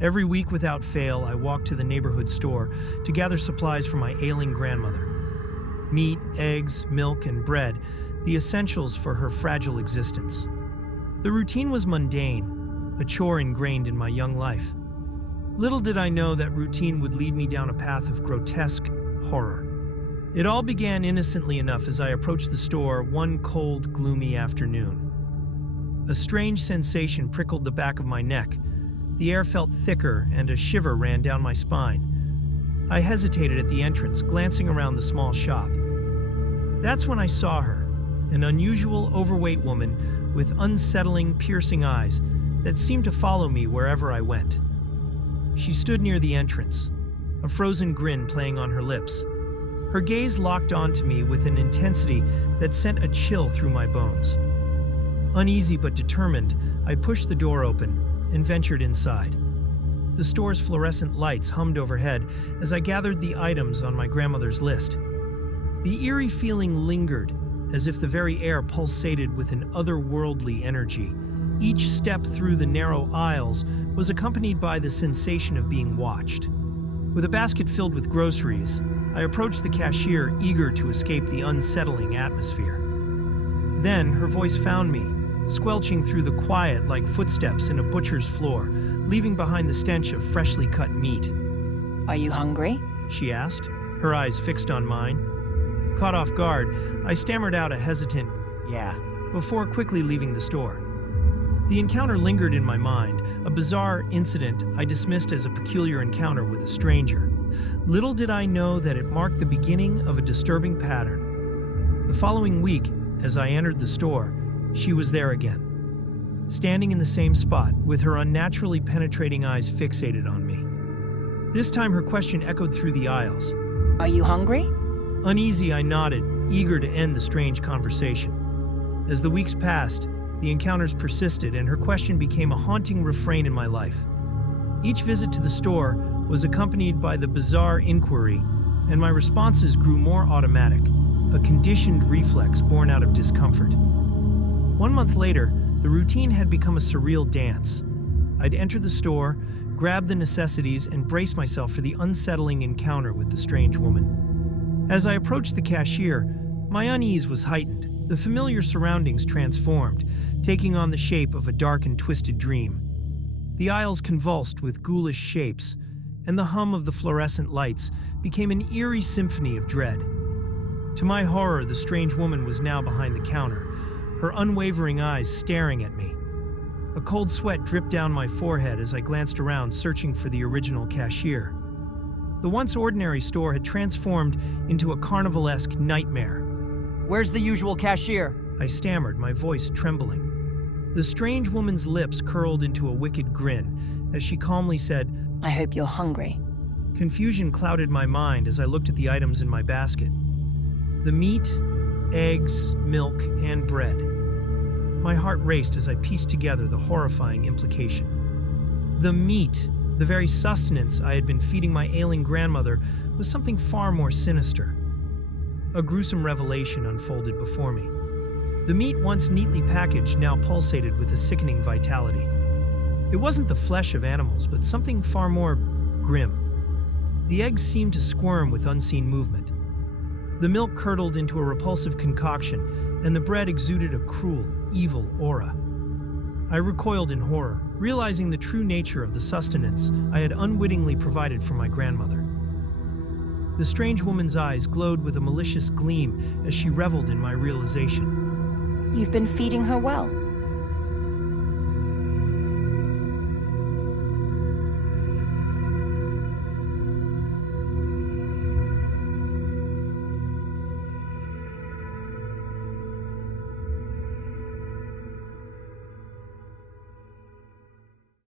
Every week without fail, I walked to the neighborhood store to gather supplies for my ailing grandmother. Meat, eggs, milk, and bread, the essentials for her fragile existence. The routine was mundane, a chore ingrained in my young life. Little did I know that routine would lead me down a path of grotesque horror. It all began innocently enough as I approached the store one cold, gloomy afternoon. A strange sensation prickled the back of my neck. The air felt thicker and a shiver ran down my spine. I hesitated at the entrance, glancing around the small shop. That's when I saw her, an unusual, overweight woman with unsettling, piercing eyes that seemed to follow me wherever I went. She stood near the entrance, a frozen grin playing on her lips. Her gaze locked onto me with an intensity that sent a chill through my bones. Uneasy but determined, I pushed the door open and ventured inside. The store's fluorescent lights hummed overhead as I gathered the items on my grandmother's list. The eerie feeling lingered, as if the very air pulsated with an otherworldly energy. Each step through the narrow aisles was accompanied by the sensation of being watched. With a basket filled with groceries, I approached the cashier, eager to escape the unsettling atmosphere. Then her voice found me, squelching through the quiet like footsteps in a butcher's floor, leaving behind the stench of freshly cut meat. Are you hungry? She asked, her eyes fixed on mine. Caught off guard, I stammered out a hesitant, "Yeah," before quickly leaving the store. The encounter lingered in my mind, a bizarre incident I dismissed as a peculiar encounter with a stranger. Little did I know that it marked the beginning of a disturbing pattern. The following week, as I entered the store, she was there again, standing in the same spot, with her unnaturally penetrating eyes fixated on me. This time her question echoed through the aisles. Are you hungry? Uneasy, I nodded, eager to end the strange conversation. As the weeks passed, the encounters persisted and her question became a haunting refrain in my life. Each visit to the store was accompanied by the bizarre inquiry, and my responses grew more automatic, a conditioned reflex born out of discomfort. 1 month later, the routine had become a surreal dance. I'd enter the store, grab the necessities, and brace myself for the unsettling encounter with the strange woman. As I approached the cashier, my unease was heightened, the familiar surroundings transformed, taking on the shape of a dark and twisted dream. The aisles convulsed with ghoulish shapes, and the hum of the fluorescent lights became an eerie symphony of dread. To my horror, the strange woman was now behind the counter, her unwavering eyes staring at me. A cold sweat dripped down my forehead as I glanced around, searching for the original cashier. The once ordinary store had transformed into a carnivalesque nightmare. Where's the usual cashier? I stammered, my voice trembling. The strange woman's lips curled into a wicked grin as she calmly said, I hope you're hungry. Confusion clouded my mind as I looked at the items in my basket. The meat, eggs, milk, and bread. My heart raced as I pieced together the horrifying implication. The meat, the very sustenance I had been feeding my ailing grandmother, was something far more sinister. A gruesome revelation unfolded before me. The meat, once neatly packaged, now pulsated with a sickening vitality. It wasn't the flesh of animals, but something far more grim. The eggs seemed to squirm with unseen movement. The milk curdled into a repulsive concoction, and the bread exuded a cruel, evil aura. I recoiled in horror, realizing the true nature of the sustenance I had unwittingly provided for my grandmother. The strange woman's eyes glowed with a malicious gleam as she reveled in my realization. You've been feeding her well.